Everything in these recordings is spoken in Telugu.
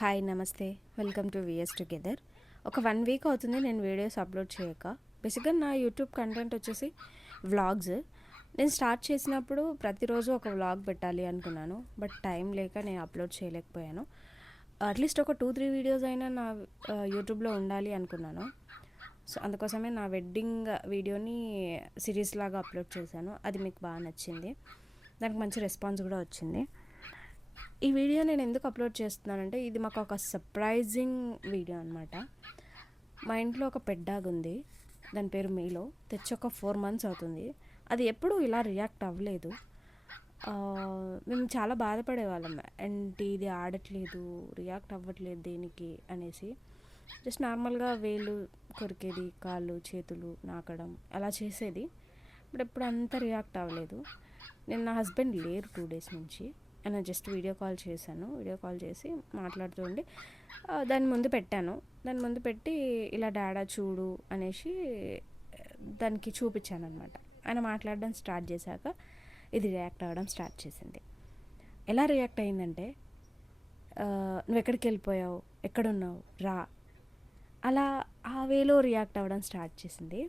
హాయ్ నమస్తే, వెల్కమ్ టు విఎస్ టుగెదర్. ఒక 1 వీక్ అవుతుంది నేను వీడియోస్ అప్లోడ్ చేయక. బేసిక్గా నా యూట్యూబ్ కంటెంట్ వచ్చేసి వ్లాగ్స్. నేను స్టార్ట్ చేసినప్పుడు ప్రతిరోజు ఒక వ్లాగ్ పెట్టాలి అనుకున్నాను, బట్ టైం లేక నేను అప్లోడ్ చేయలేకపోయాను. అట్లీస్ట్ ఒక 2-3 వీడియోస్ అయినా నా యూట్యూబ్లో ఉండాలి అనుకున్నాను. సో అందుకోసమే నా వెడ్డింగ్ వీడియోని సిరీస్ లాగా అప్లోడ్ చేశాను. అది మీకు బాగా నచ్చింది, దానికి మంచి రెస్పాన్స్ కూడా వచ్చింది. ఈ వీడియో నేను ఎందుకు అప్లోడ్ చేస్తున్నానంటే, ఇది మాకు ఒక సర్ప్రైజింగ్ వీడియో అనమాట. మా ఇంట్లో ఒక పెట్ డాగ్ ఉంది, దాని పేరు మీలో. తెచ్చి ఒక 4 months అవుతుంది. అది ఎప్పుడూ ఇలా రియాక్ట్ అవ్వలేదు. మేము చాలా బాధపడేవాళ్ళం, ఏంటి ఇది ఆడట్లేదు, రియాక్ట్ అవ్వట్లేదు దేనికి అనేసి. జస్ట్ నార్మల్గా వేలు కొరికేది, కాళ్ళు చేతులు నాకడం అలా చేసేది, బట్ ఎప్పుడు అంత రియాక్ట్ అవ్వలేదు. నేను నా హస్బెండ్ లేరు 2 days నుంచి. నేను జస్ట్ వీడియో కాల్ చేశాను. వీడియో కాల్ చేసి మాట్లాడుతుండి దాని ముందు పెట్టాను. దాని ముందు పెట్టి ఇలా డాడా చూడు అనేసి దానికి చూపించాను అనమాట. ఆయన మాట్లాడడం స్టార్ట్ చేశాక ఇది రియాక్ట్ అవ్వడం స్టార్ట్ చేసింది. ఎలా రియాక్ట్ అయిందంటే, నువ్వు ఎక్కడికి వెళ్ళిపోయావు, ఎక్కడున్నావు, రా, అలా ఆ వేలో రియాక్ట్ అవ్వడం స్టార్ట్ చేసింది.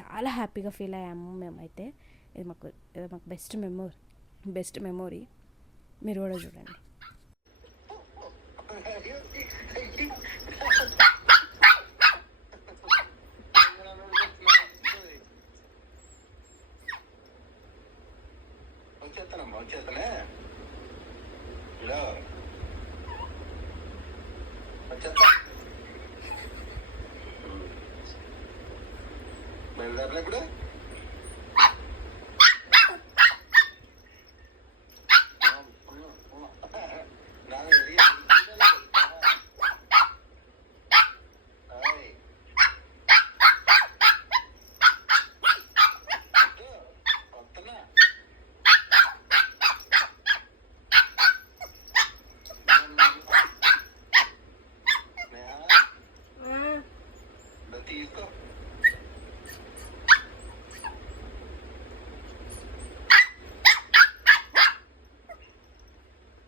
చాలా హ్యాపీగా ఫీల్ అయ్యాము మేమైతే. ఇది మాకు బెస్ట్ మెమొరీ. మీరు కూడా చూడండి. బయలుదేరినప్పుడు